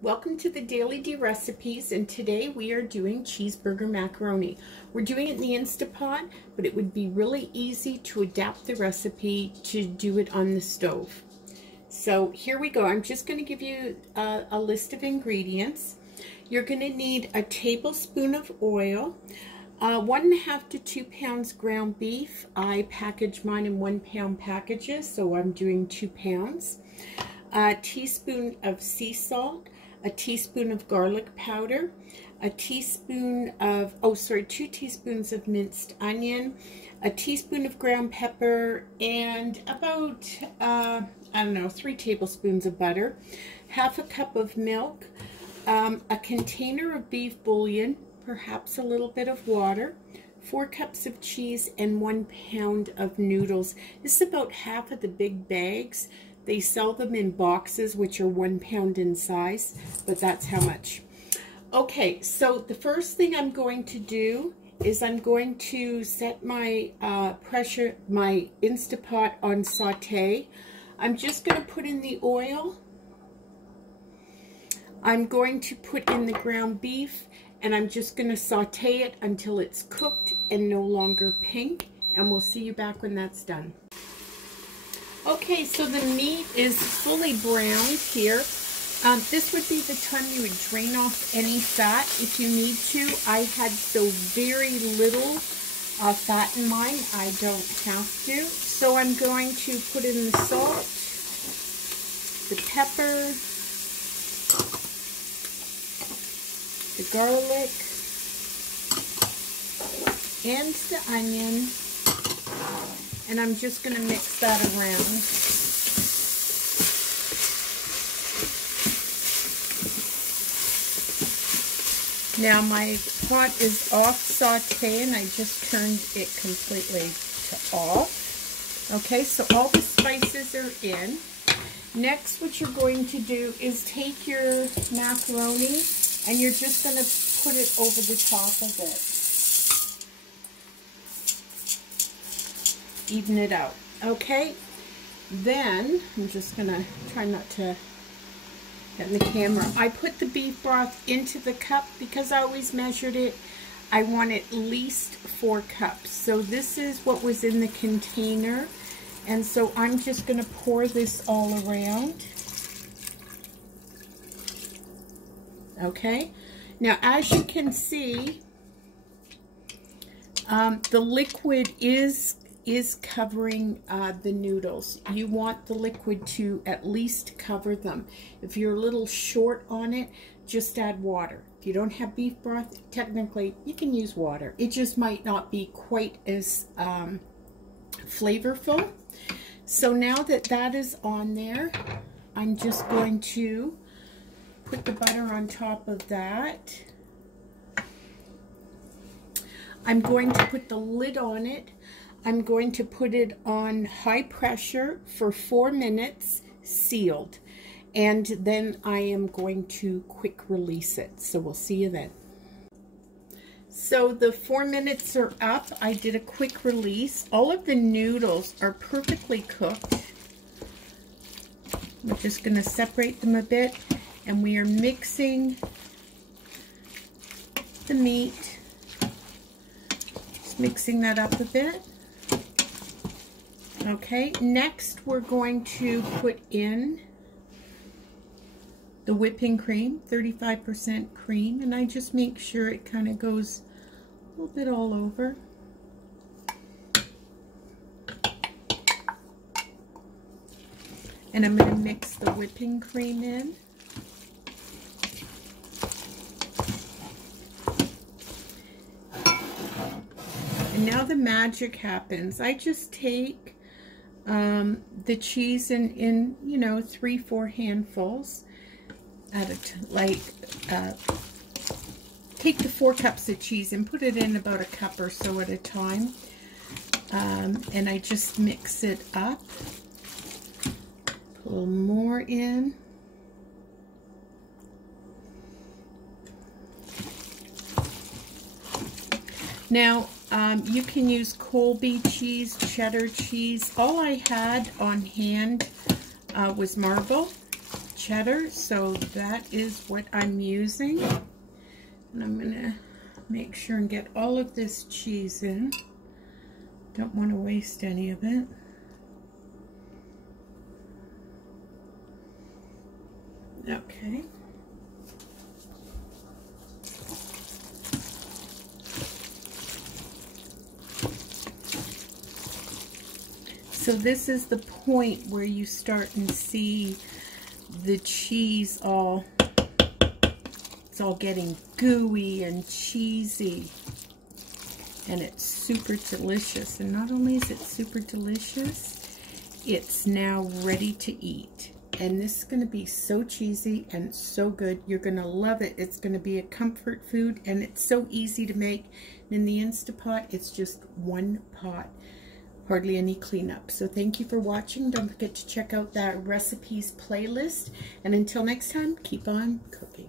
Welcome to the Daily D Recipes, and today we are doing cheeseburger macaroni. We're doing it in the Instapot, but it would be really easy to adapt the recipe to do it on the stove. So here we go. I'm just going to give you a list of ingredients. You're going to need a tablespoon of oil, 1.5 to 2 pounds ground beef. I package mine in 1 pound packages, so I'm doing 2 pounds. A teaspoon of sea salt, a teaspoon of garlic powder, a teaspoon of, 2 teaspoons of minced onion, a teaspoon of ground pepper, and about, 3 tablespoons of butter, half a cup of milk, a container of beef bouillon, perhaps a little bit of water, 4 cups of cheese, and 1 pound of noodles. This is about half of the big bags. They sell them in boxes, which are 1 pound in size, but that's how much. Okay, so the first thing I'm going to do is I'm going to set my my Instapot on saute. I'm just going to put in the oil. I'm going to put in the ground beef, and I'm just going to saute it until it's cooked and no longer pink, and we'll see you back when that's done. Okay, so the meat is fully browned here. This would be the time you would drain off any fat if you need to. I had so very little fat in mine, I don't have to. So I'm going to put in the salt, the pepper, the garlic, and the onion. And I'm just going to mix that around. Now my pot is off saute, and I just turned it completely to off. Okay, so all the spices are in. Next, what you're going to do is take your macaroni, and you're just going to put it over the top of it. Even it out. Okay, then I'm just gonna try not to get in the camera. I put the beef broth into the cup because I always measured it. I want at least 4 cups. So this is what was in the container, and so I'm just gonna pour this all around. Okay, now as you can see, the liquid is covering the noodles. You want the liquid to at least cover them. If you're a little short on it, just add water. If you don't have beef broth, technically you can use water. It just might not be quite as flavorful. So now that that is on there, I'm just going to put the butter on top of that. I'm going to put the lid on it. I'm going to put it on high pressure for 4 minutes, sealed. And then I am going to quick release it. So we'll see you then. So the 4 minutes are up. I did a quick release. All of the noodles are perfectly cooked. We're just going to separate them a bit. And we are mixing the meat. Just mixing that up a bit. Okay, next we're going to put in the whipping cream, 35% cream, and I just make sure it kind of goes a little bit all over. And I'm going to mix the whipping cream in. And now the magic happens. I just take the cheese in 3-4 handfuls at take the 4 cups of cheese and put it in about a cup or so at a time, and I just mix it up. Put a little more in. Now you can use Colby cheese, cheddar cheese. All I had on hand was Marble cheddar, so that is what I'm using. And I'm going to make sure and get all of this cheese in. Don't want to waste any of it. Okay. So this is the point where you start and see the cheese it's all getting gooey and cheesy. And it's super delicious. And not only is it super delicious, it's now ready to eat. And this is going to be so cheesy and so good. You're going to love it. It's going to be a comfort food, and it's so easy to make. In the Instapot, it's just one pot. Hardly any cleanup. So thank you for watching. Don't forget to check out that recipes playlist. And until next time, keep on cooking.